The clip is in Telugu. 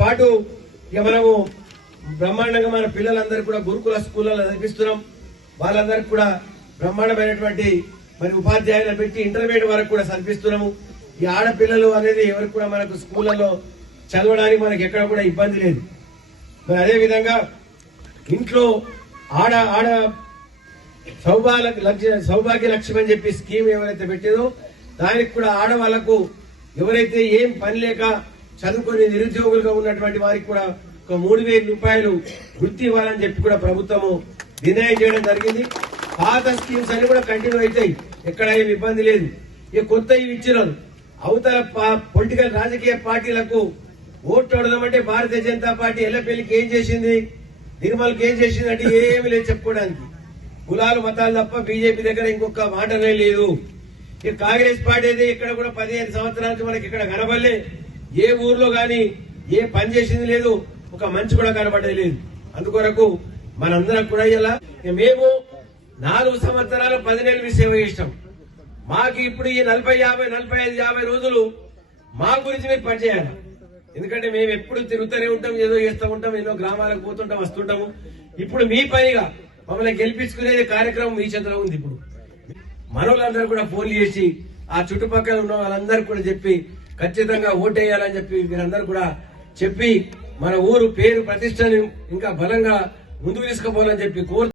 పాటు ఇక మనము బ్రహ్మాండంగా మన పిల్లలందరూ కూడా గురుకుల స్కూళ్ళలో చదివిస్తున్నాం. వాళ్ళందరికీ కూడా బ్రహ్మాండమైనటువంటి మరి ఉపాధ్యాయులను పెట్టి ఇంటర్మీడియట్ వరకు కూడా చదివిస్తున్నాము. ఈ ఆడపిల్లలు అనేది ఎవరికి కూడా మనకు స్కూళ్లలో చదవడానికి మనకి ఎక్కడ కూడా ఇబ్బంది లేదు. మరి అదే విధంగా ఇంట్లో ఆడ ఆడ సౌభాగ్య లక్ష్యం అని చెప్పి స్కీమ్ ఎవరైతే పెట్టేదో దానికి కూడా ఆడవాళ్లకు ఎవరైతే ఏం పని లేక చదువుకుని నిరుద్యోగులుగా ఉన్నటువంటి వారికి కూడా ఒక 3,000 రూపాయలు వృత్తి ఇవ్వాలని చెప్పి కూడా ప్రభుత్వము నిర్ణయం చేయడం జరిగింది. పాత స్కీమ్స్ అన్ని కూడా కంటిన్యూ అవుతాయి, ఎక్కడ ఏం ఇబ్బంది లేదు. ఇక కొత్త ఇవి ఇచ్చినారు. అవతల పొలిటికల్ రాజకీయ పార్టీలకు ఓట్లు అడదామంటే భారతీయ జనతా పార్టీ ఎల్లపెల్లికి ఏం చేసింది, నిర్మల్కి ఏం చేసింది అంటే ఏమి లేదు చెప్పుకోవడానికి. కులాలు మతాలు తప్ప బీజేపీ దగ్గర ఇంకొక మాటనే లేదు. ఇక కాంగ్రెస్ పార్టీ అయితే ఇక్కడ కూడా 15 సంవత్సరాల నుంచి మనకి ఇక్కడ కనబడలే. ఏ ఊర్లో గాని ఏ పని చేసింది లేదు, ఒక మంచి కూడా కనబడేది లేదు. అందుకొరకు మనందరం కూడా ఇలా మేము 4 సంవత్సరాలు 10 నెలలు సేవ చేసినాం. మాకు ఇప్పుడు ఈ 40, 50, 45, 50 రోజులు మా గురించి మీరు పనిచేయాలి. ఎందుకంటే మేము ఎప్పుడు తిరుగుతూనే ఉంటాం, ఏదో చేస్తూ ఉంటాం, ఎన్నో గ్రామాలకు పోతుంటాం, వస్తుంటాము. ఇప్పుడు మీ పనిగా మమ్మల్ని గెలిపించుకునేది కార్యక్రమం మీ చేతిలో ఉంది. ఇప్పుడు మనోళ్ళందరూ కూడా ఫోన్లు చేసి ఆ చుట్టుపక్కల ఉన్న వాళ్ళందరూ కూడా చెప్పి ఖచ్చితంగా ఓటేయాలని చెప్పి మీరందరూ కూడా చెప్పి మన ఊరు పేరు ప్రతిష్టని ఇంకా బలంగా ముందుకు తీసుకుపోవాలని చెప్పి కోరు.